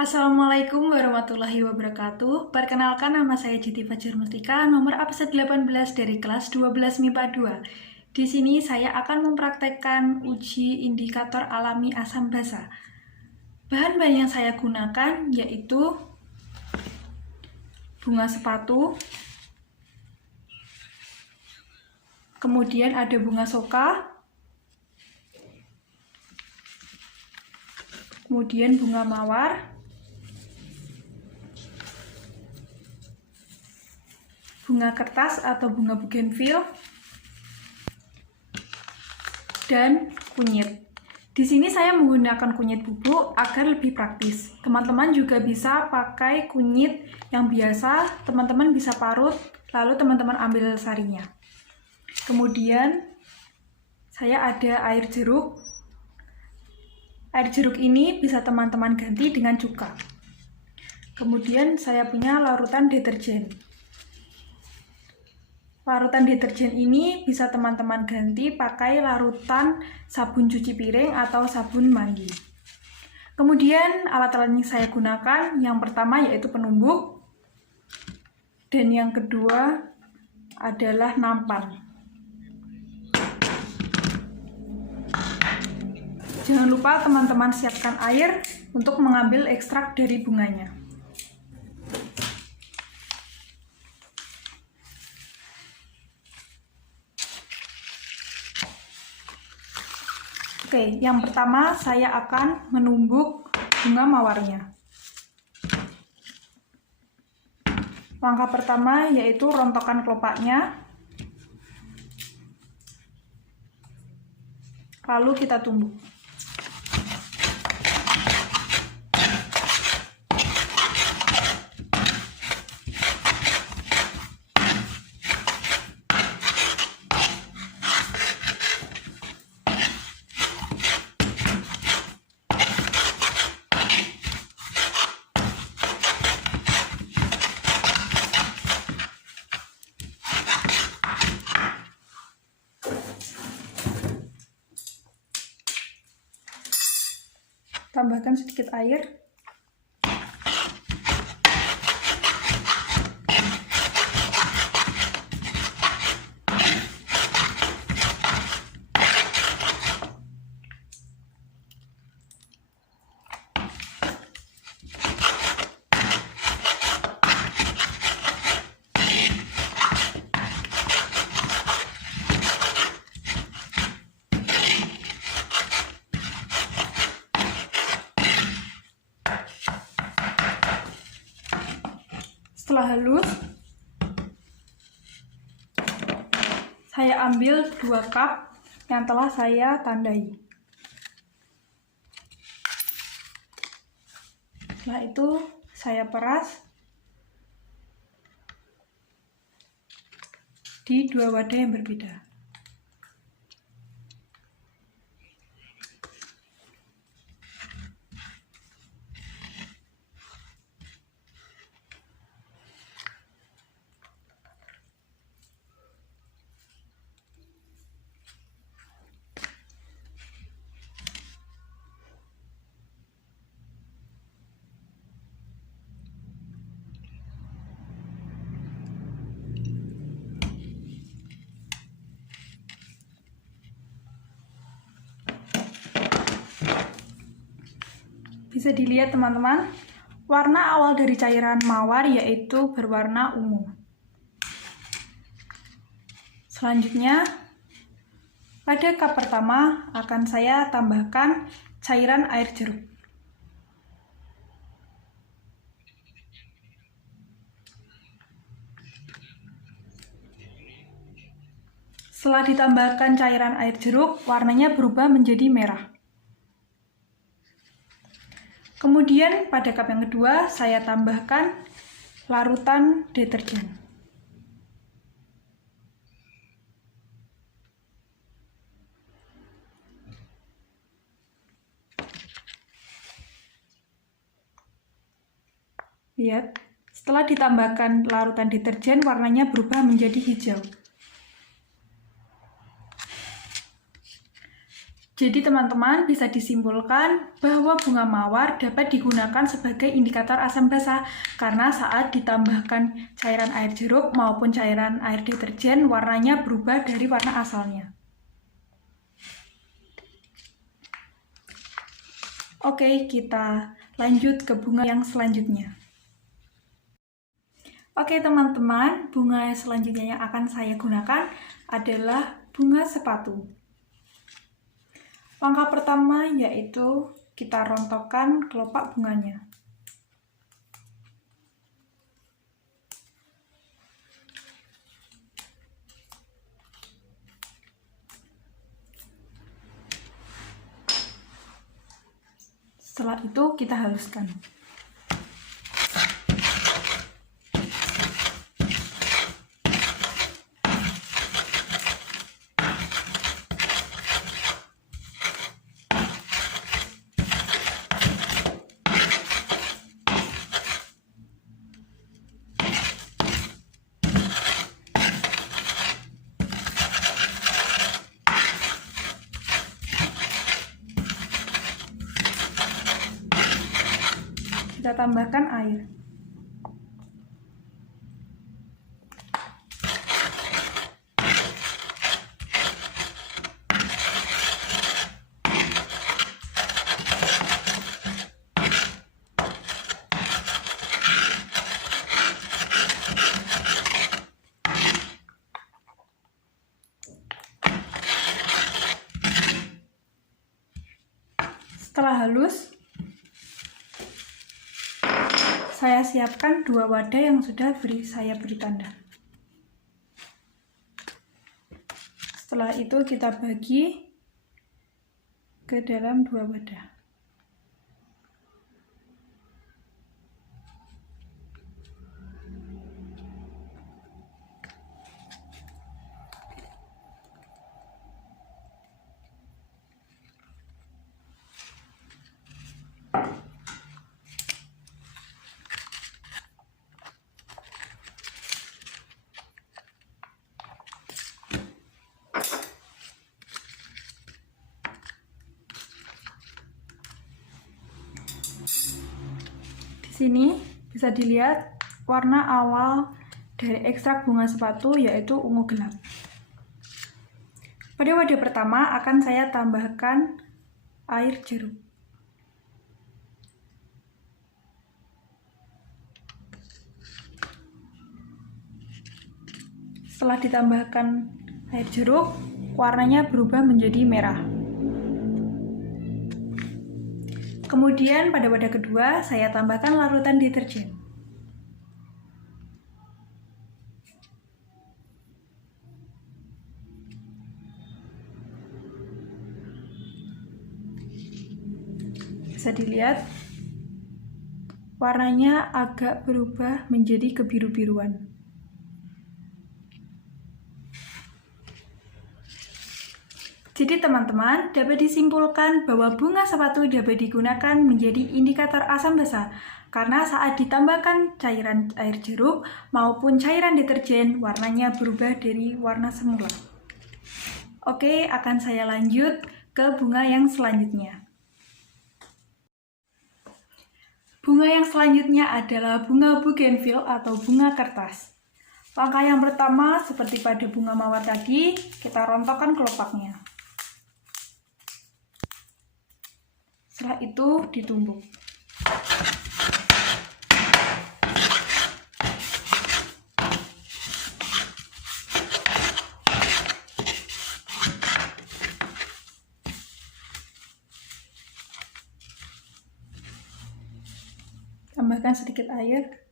Assalamualaikum warahmatullahi wabarakatuh. Perkenalkan, nama saya Jiti Fajar Mustika, nomor absen 18 dari kelas 12 MIPA 2. Di sini saya akan mempraktekkan uji indikator alami asam basa. Bahan-bahan yang saya gunakan yaitu bunga sepatu, kemudian ada bunga soka, kemudian bunga mawar, bunga kertas atau bunga bougainville, dan kunyit. Di sini saya menggunakan kunyit bubuk agar lebih praktis. Teman-teman juga bisa pakai kunyit yang biasa, teman-teman bisa parut, lalu teman-teman ambil sarinya. Kemudian saya ada air jeruk. Air jeruk ini bisa teman-teman ganti dengan cuka. Kemudian saya punya larutan deterjen. Larutan deterjen ini bisa teman-teman ganti pakai larutan sabun cuci piring atau sabun mandi. Kemudian alat-alat yang saya gunakan, yang pertama yaitu penumbuk, dan yang kedua adalah nampan. Jangan lupa teman-teman siapkan air untuk mengambil ekstrak dari bunganya. Oke, yang pertama saya akan menumbuk bunga mawarnya. Langkah pertama yaitu rontokan kelopaknya. Lalu kita tumbuk. Tambahkan sedikit air. Setelah halus, saya ambil 2 cup yang telah saya tandai. Setelah itu saya peras di 2 wadah yang berbeda. Bisa dilihat teman-teman, warna awal dari cairan mawar yaitu berwarna ungu. Selanjutnya, pada cup pertama akan saya tambahkan cairan air jeruk. Setelah ditambahkan cairan air jeruk, warnanya berubah menjadi merah. Kemudian pada cup yang kedua saya tambahkan larutan deterjen. Lihat, setelah ditambahkan larutan deterjen warnanya berubah menjadi hijau. Jadi teman-teman bisa disimpulkan bahwa bunga mawar dapat digunakan sebagai indikator asam basa karena saat ditambahkan cairan air jeruk maupun cairan air deterjen warnanya berubah dari warna asalnya. Oke, kita lanjut ke bunga yang selanjutnya. Oke teman-teman, bunga selanjutnya yang akan saya gunakan adalah bunga sepatu. Langkah pertama yaitu kita rontokkan kelopak bunganya. Setelah itu kita haluskan. Kita tambahkan air. Setelah halus, saya siapkan 2 wadah yang sudah saya beri tanda. Setelah itu kita bagi ke dalam 2 wadah. Di sini bisa dilihat warna awal dari ekstrak bunga sepatu yaitu ungu gelap. Pada wadah pertama akan saya tambahkan air jeruk. Setelah ditambahkan air jeruk, warnanya berubah menjadi merah. Kemudian pada wadah kedua, saya tambahkan larutan deterjen. Bisa dilihat, warnanya agak berubah menjadi kebiru-biruan. Jadi teman-teman, dapat disimpulkan bahwa bunga sepatu dapat digunakan menjadi indikator asam basa karena saat ditambahkan cairan air jeruk maupun cairan deterjen, warnanya berubah dari warna semula. Oke, akan saya lanjut ke bunga yang selanjutnya. Bunga yang selanjutnya adalah bunga bougainville atau bunga kertas. Langkah yang pertama, seperti pada bunga mawar tadi, kita rontokkan kelopaknya. Setelah itu ditumbuk. Tambahkan sedikit air.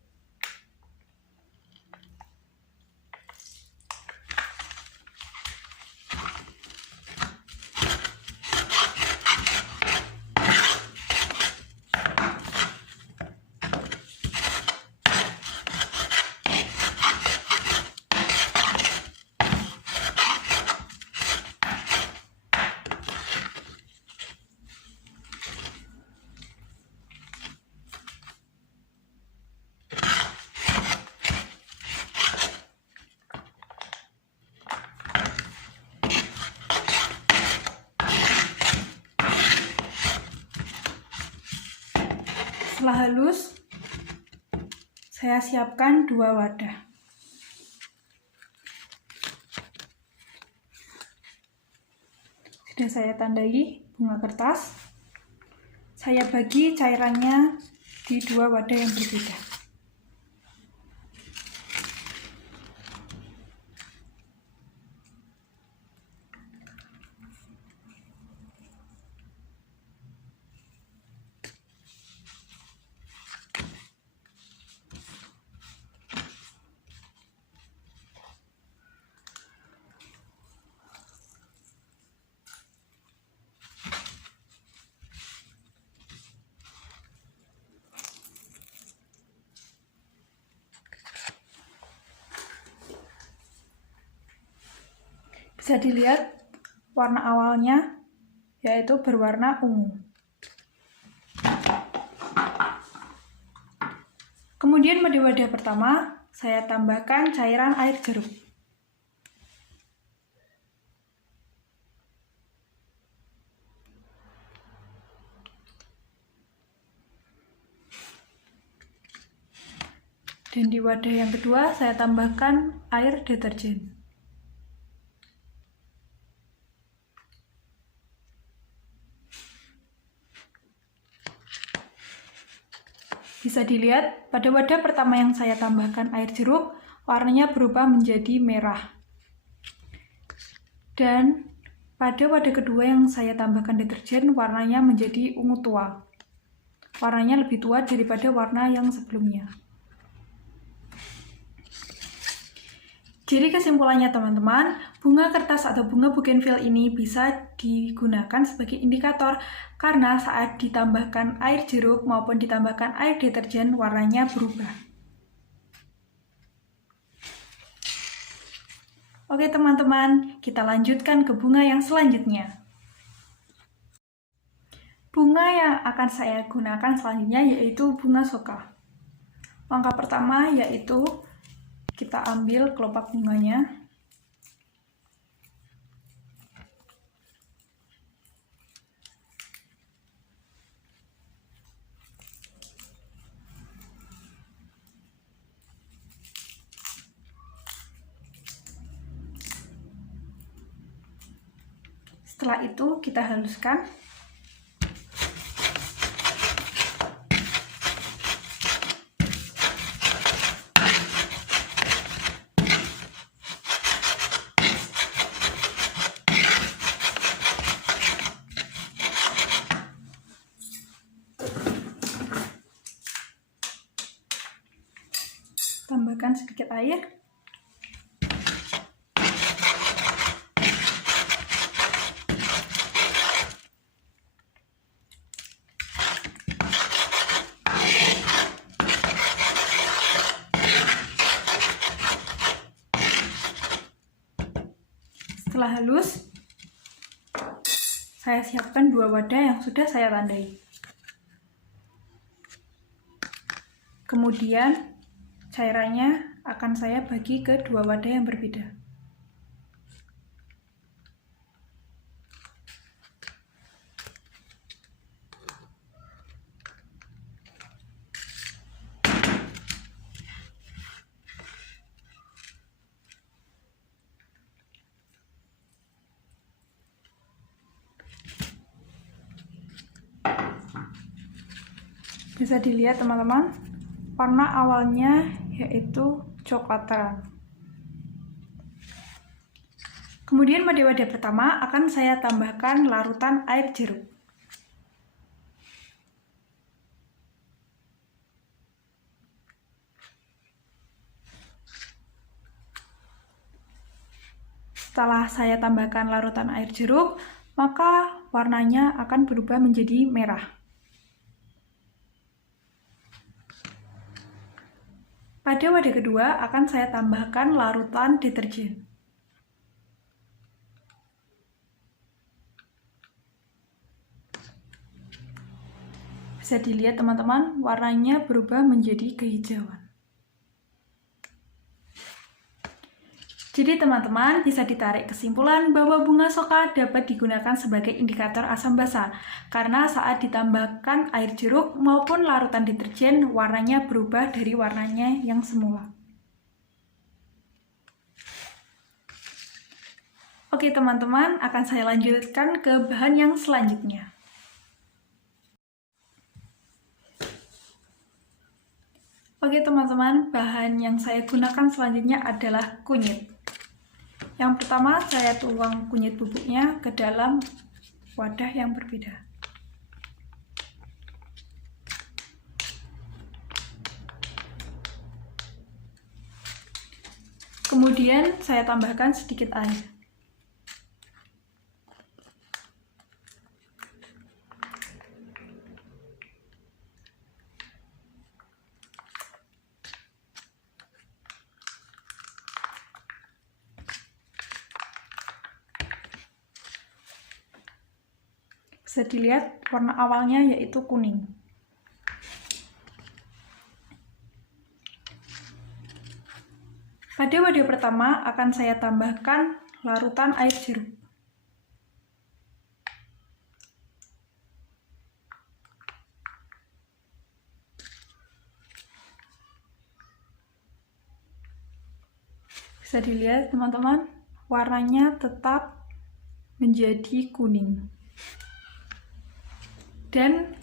Setelah halus, saya siapkan 2 wadah. Sudah saya tandai bunga kertas. Saya bagi cairannya di 2 wadah yang berbeda. Bisa dilihat warna awalnya yaitu berwarna ungu. Kemudian pada wadah pertama saya tambahkan cairan air jeruk. Dan di wadah yang kedua saya tambahkan air deterjen. Bisa dilihat pada wadah pertama yang saya tambahkan air jeruk, warnanya berubah menjadi merah. Dan pada wadah kedua yang saya tambahkan deterjen, warnanya menjadi ungu tua. Warnanya lebih tua daripada warna yang sebelumnya. Jadi kesimpulannya teman-teman, bunga kertas atau bunga bougainville ini bisa digunakan sebagai indikator karena saat ditambahkan air jeruk maupun ditambahkan air deterjen warnanya berubah. Oke teman-teman, kita lanjutkan ke bunga yang selanjutnya. Bunga yang akan saya gunakan selanjutnya yaitu bunga soka. Langkah pertama yaitu kita ambil kelopak bunganya. Setelah itu kita haluskan. Tambahkan sedikit air. Setelah halus, saya siapkan 2 wadah yang sudah saya tandai. Kemudian cairannya akan saya bagi ke 2 wadah yang berbeda. Bisa dilihat teman-teman, warna awalnya yaitu coklat terang. Kemudian pada wadah pertama akan saya tambahkan larutan air jeruk. Setelah saya tambahkan larutan air jeruk, maka warnanya akan berubah menjadi merah. Pada wadah kedua akan saya tambahkan larutan deterjen. Bisa dilihat teman-teman, warnanya berubah menjadi kehijauan. Jadi teman-teman bisa ditarik kesimpulan bahwa bunga soka dapat digunakan sebagai indikator asam basa karena saat ditambahkan air jeruk maupun larutan deterjen warnanya berubah dari warnanya yang semula. Oke teman-teman, akan saya lanjutkan ke bahan yang selanjutnya. Oke teman-teman, bahan yang saya gunakan selanjutnya adalah kunyit. Yang pertama, saya tuang kunyit bubuknya ke dalam wadah yang berbeda. Kemudian, saya tambahkan sedikit air. Bisa dilihat warna awalnya yaitu kuning. Pada wadah pertama akan saya tambahkan larutan air jeruk. Bisa dilihat teman-teman, warnanya tetap menjadi kuning. Dan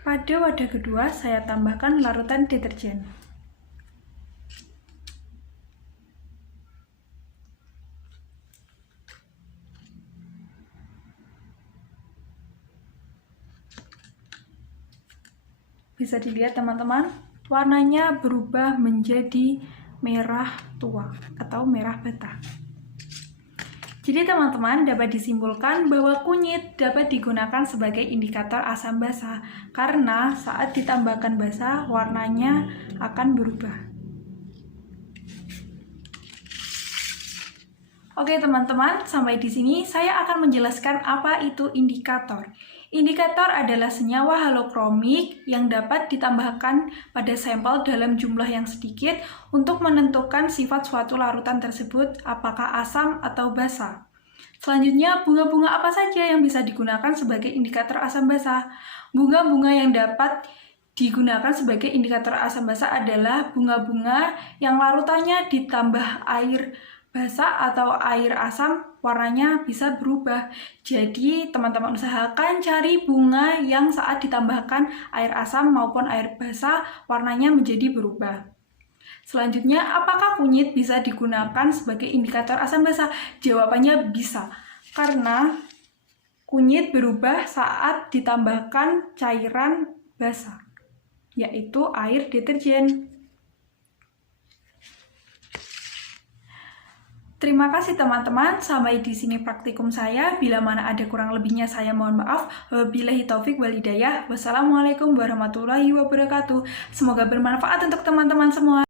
pada wadah kedua saya tambahkan larutan deterjen. Bisa dilihat teman-teman, warnanya berubah menjadi merah tua atau merah bata. Jadi teman-teman dapat disimpulkan bahwa kunyit dapat digunakan sebagai indikator asam basa karena saat ditambahkan basa warnanya akan berubah. Oke teman-teman, sampai di sini saya akan menjelaskan apa itu indikator. Indikator adalah senyawa halokromik yang dapat ditambahkan pada sampel dalam jumlah yang sedikit untuk menentukan sifat suatu larutan tersebut apakah asam atau basa. Selanjutnya, bunga-bunga apa saja yang bisa digunakan sebagai indikator asam basa? Bunga-bunga yang dapat digunakan sebagai indikator asam basa adalah bunga-bunga yang larutannya ditambah air basa atau air asam, warnanya bisa berubah. Jadi teman-teman usahakan cari bunga yang saat ditambahkan air asam maupun air basa warnanya menjadi berubah. Selanjutnya, apakah kunyit bisa digunakan sebagai indikator asam basa? Jawabannya bisa, karena kunyit berubah saat ditambahkan cairan basa, yaitu air deterjen. Terima kasih teman-teman, sampai di sini praktikum saya. Bila mana ada kurang lebihnya saya mohon maaf. Wabillahi taufik wal hidayah. Wassalamualaikum warahmatullahi wabarakatuh. Semoga bermanfaat untuk teman-teman semua.